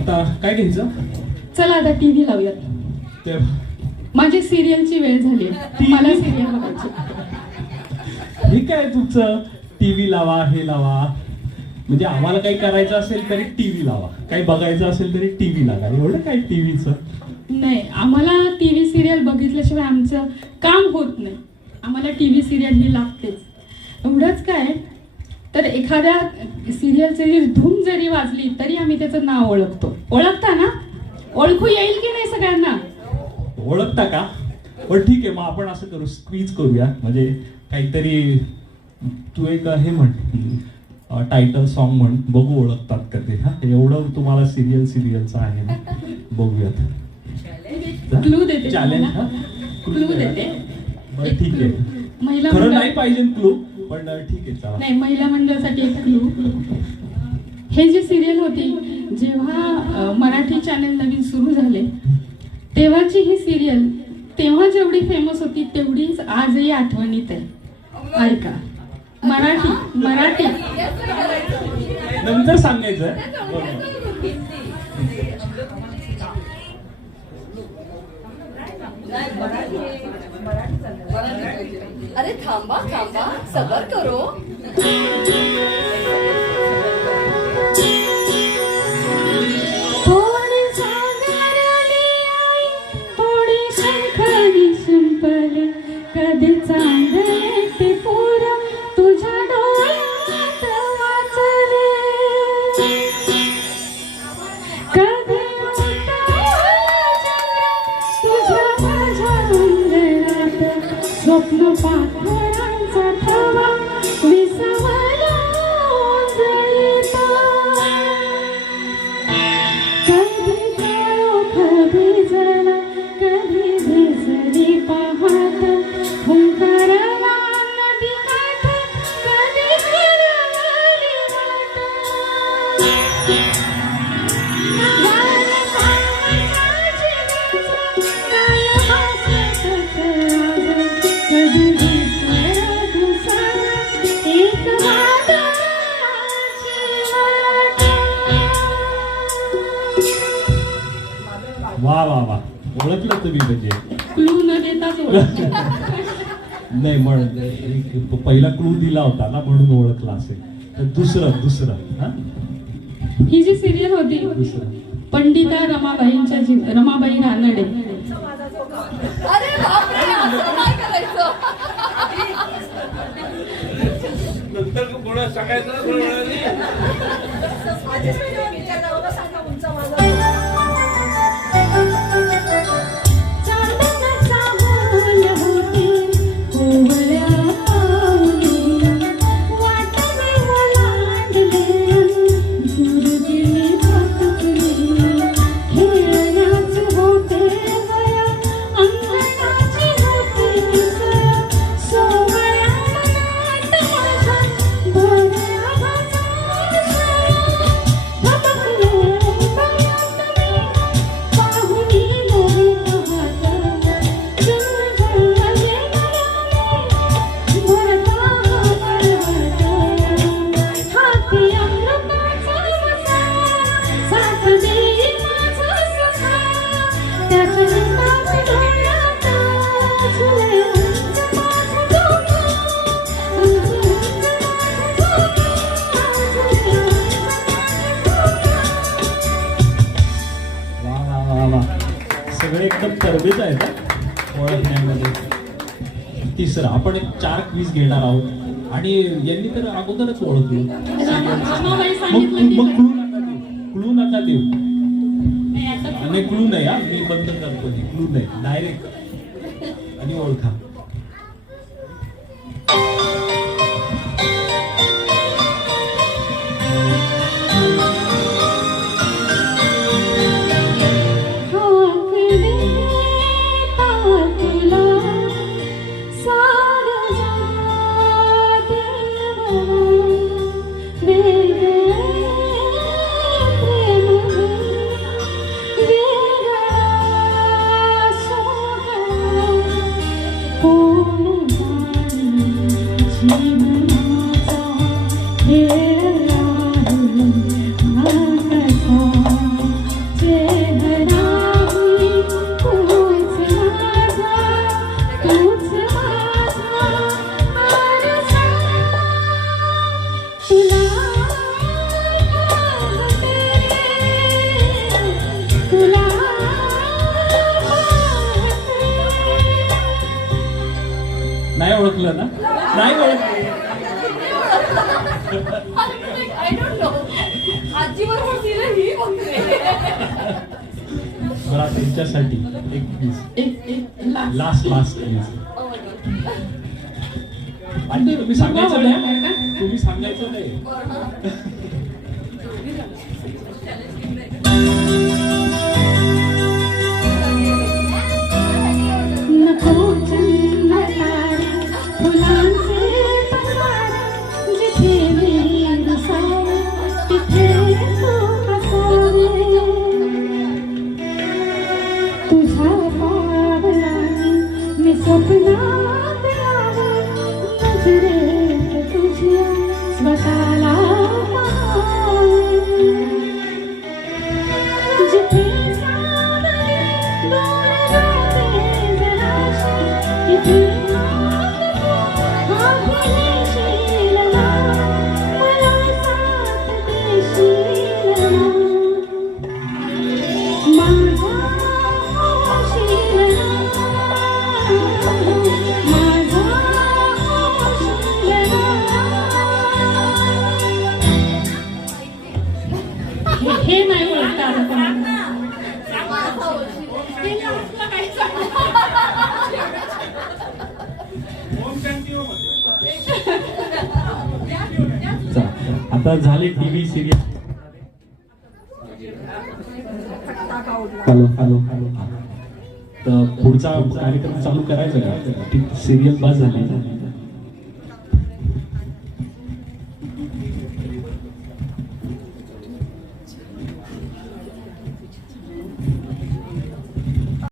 आता काय घ्यायचं? चला आता टीव्ही लावूयात. ते माझी सिरियलची वेळ झाली, मला सिरियल बघायची. हे काय तुमचं टीव्ही लावा हे लावा, म्हणजे आम्हाला काही करायचं असेल तरी टीव्ही लावा, काही बघायचं असेल तरी टीव्ही लावा, एवढं काय टीव्हीचं? नाही, आम्हाला टीव्ही सिरियल बघितल्याशिवाय आमचं काम होत नाही. आम्हाला टीव्ही सिरियल ही लागतेच. एवढंच काय तर एखाद्या सिरियलची जी धूम जरी वाजली तरी आम्ही त्याचं नाव ओळखतो. ओळखता ना? ओळखू येईल की नाही सगळ्यांना? ओळखता का? पण ठीक आहे, मग आपण असं करू, स्क्वीज करूया, म्हणजे काहीतरी तू एक हे म्हण, टायटल सॉन्ग म्हण, बघू ओळखतात का ते. हा, एवढं तुम्हाला सिरियलचं आहे ना, बघूयात. क्लू देते, चॅलेंज. क्लू देते. बरं ठीक आहे, महिला खरं नाही पाहिजे क्लू, पण ठीक आहे चला. नाही, महिला मंडळासाठी एक क्लू. हे जी सिरियल होती, जेव्हा मराठी चॅनल नवीन सुरू झाले तेव्हाची ही सिरियल तेव्हा जेवढी फेमस होती तेवढीच आजही आठवणीत आहे. ऐका, मराठी नंतर सांगायचं. अरे थांबा थांबा, सबर करो. थोडी सागरली आई, थोडी शंखरी शिंपल, कधी चांदले ते पोर तुझ्या डोळ्यात वाचले, कधी तुझ्या माझ्या अंगणात स्वप्न पाखरांचा थवा विसवला उजळीता, कधी काळोख भिजला, कधी भिजली पहाट, हुंकारला नदी काठ, कधी फिरवली वाट. वार पावसाची गज, काय हसत आज, कधी दिसला दुसरा एक वादळाची वाट. वा वा वा, ओळखलं तुम्ही म्हणजे. क्लू न देताच ओळखलं. नाही, मग पहिला क्लू दिला होता ना म्हणून ओळखला असेल. तर दुसरं हा, ही जी सिरियल होती दुसरं. पंडिता रमाबाई रानडे. अरे बापरे, असं काय करायचं? नंतर कोणा सांगायचं चांदण्याचा बोल होती, कोवळ्या पाऊली, वाटेने ओलांडले, दूर गेली भटकली, खेळण्याचे होते वया, अंगणाची होती सया, सोहळ्या मनात माझ्या भरल्या भाचा भटकले बयात मी, पाहुणी लोरी पाहत, जंगले मनाले भरता परवत, हाती अमृताचा वसा, साथ देई माझा सखा, त्याच्या रंगात डोळ्यात झुले उंच माझा डोका, उंच उंच माझा डोका, झुले उंच माझा डोका. वा वा वा वा, सगळे एकदम तरबेज आहेत हा ओळखण्यामध्ये. तिसरं, आपण एक 4 क्विज घेणार आहोत आणि यांनी तर अगोदरच ओळखलं. रमाबाई मग सांगितलं मग की क्लू नका देऊ. नाही, आता आणि क्लू नाही, हा मी बंद करतो. क्लू नाही, डायरेक्ट आणि ओळखा. हाक देता तुला सारं जगात वेगळे प्रेम वेगळा सोहळा, बरं आता यांच्यासाठी एक प्लीज एक last please. Oh my God. आणि तुम्ही सांगायचं नाही, तुम्ही सांगायचं नाही. नको जन्मतारे फुलांचे पसारे, जिथे मी रुसावे तिथे तू हसावे. तुझ्या पावलांनी मी स्वप्नात यावे, नजरेत तुझ्या स्वतःला पाहावे. जिथे सावली दूर जाते जराशी, तिथे हात घेशील ना, मला साथ देशील ना. माझा होशील ना, माझा होशील ना. हे नाही बोलता आलं कोणाला. आता झाले टीव्ही सिरियल. हॅलो. तर पुढचा कार्यक्रम चालू करायचा का? सिरियल बस झाली.